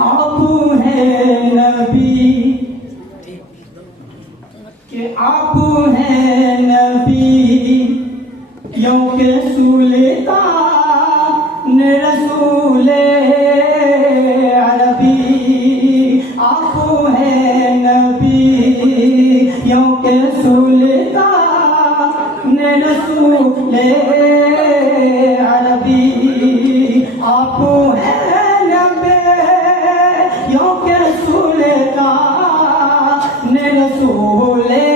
आप हैं नबी, कि आप हैं नबी, यों के सुल्तान रसूले अरबी। आप हैं नबी, यों के सुल्तान रसूले अरबी। आप हैं नबी, यों के सुल्तान रसूले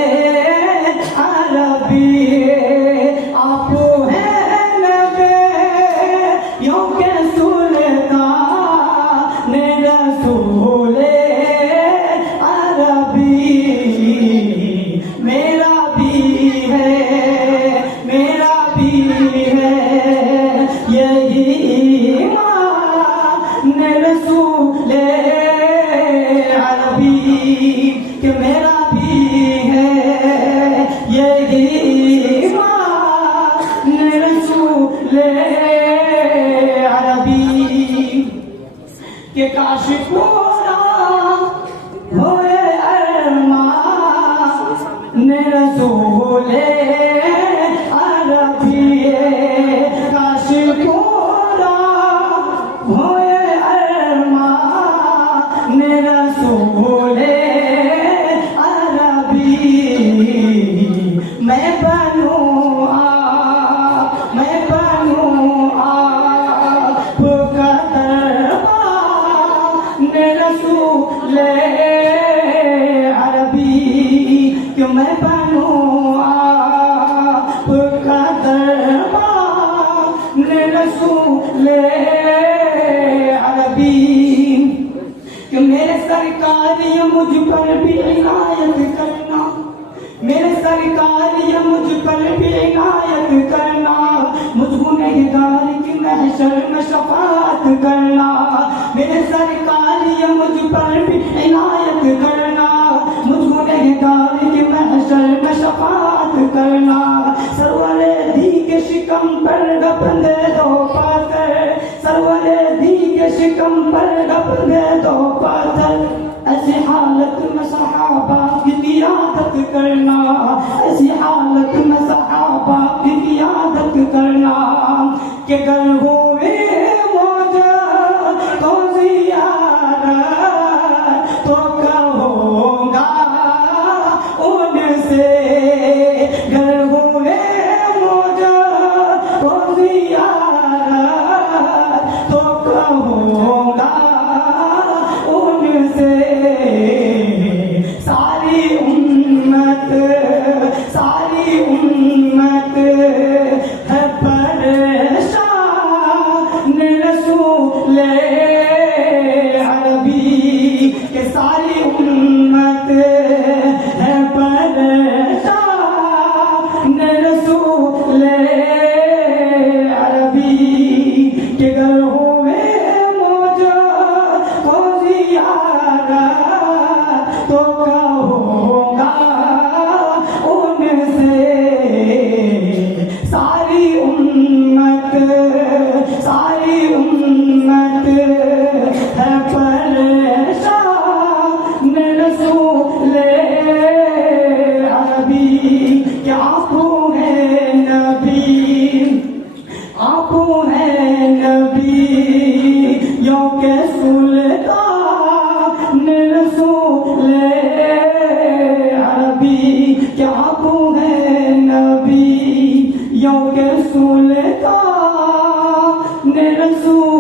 अरबी। आप हैं नबी, यों के सुल्तान रसूले अरबी। मेरा भी है, मेरा भी है यही ईमान रसूले अरबी, कि मेरा भी है यही ईमान रसूले अरबी। कि काश पूरा होए अरमान रसूले अरबी। काश पूरा होए अरमान रसूले अरबी। मैं बनूं आपका दरबान रसूले अरबी। क्यों मैं बनूं आपका दरबान रसूले अरबी। कि मेरे सरकार ये मुझ पर भी इनायत करना, मेरे सरकार ये मुझ पर भी इनायत करना। मुझ गुनहगार की महशर में शफाअत करना। मेरे सरकार ये मुझ पर भी इनायत करना। मुझ गुनहगार की महशर में शफाअत करना। सरवरे दी के शिकम पर गपने दो पाथर, सरवरे दी के शिकम पर गपने दो पाथर। ऐसी हालत में सहाबा की क़ियादत करना, ऐसी हालत में सहाबा की क़ियादत करना। कि गर हुए मौजा तो ज़ियारत तो कहूँगा उनसे। गर हुए मौजा तो ज़ियारत तो कहूँगा उनसे। सारी उम्मत है परेशान रसूले अरबी। के सारी उम्मत है परेशान रसूले अरबी। के गर हुए मौजा तो ज़ियारत तो कहूँगा उनसे। सारी उम्मत है परेशान रसूले अरबी। क्या आप हैं नबी, आप हैं नबी, यों के सुल्तान रसूले अरबी। क्या आप हैं नबी, यों के सुल्तान रसूले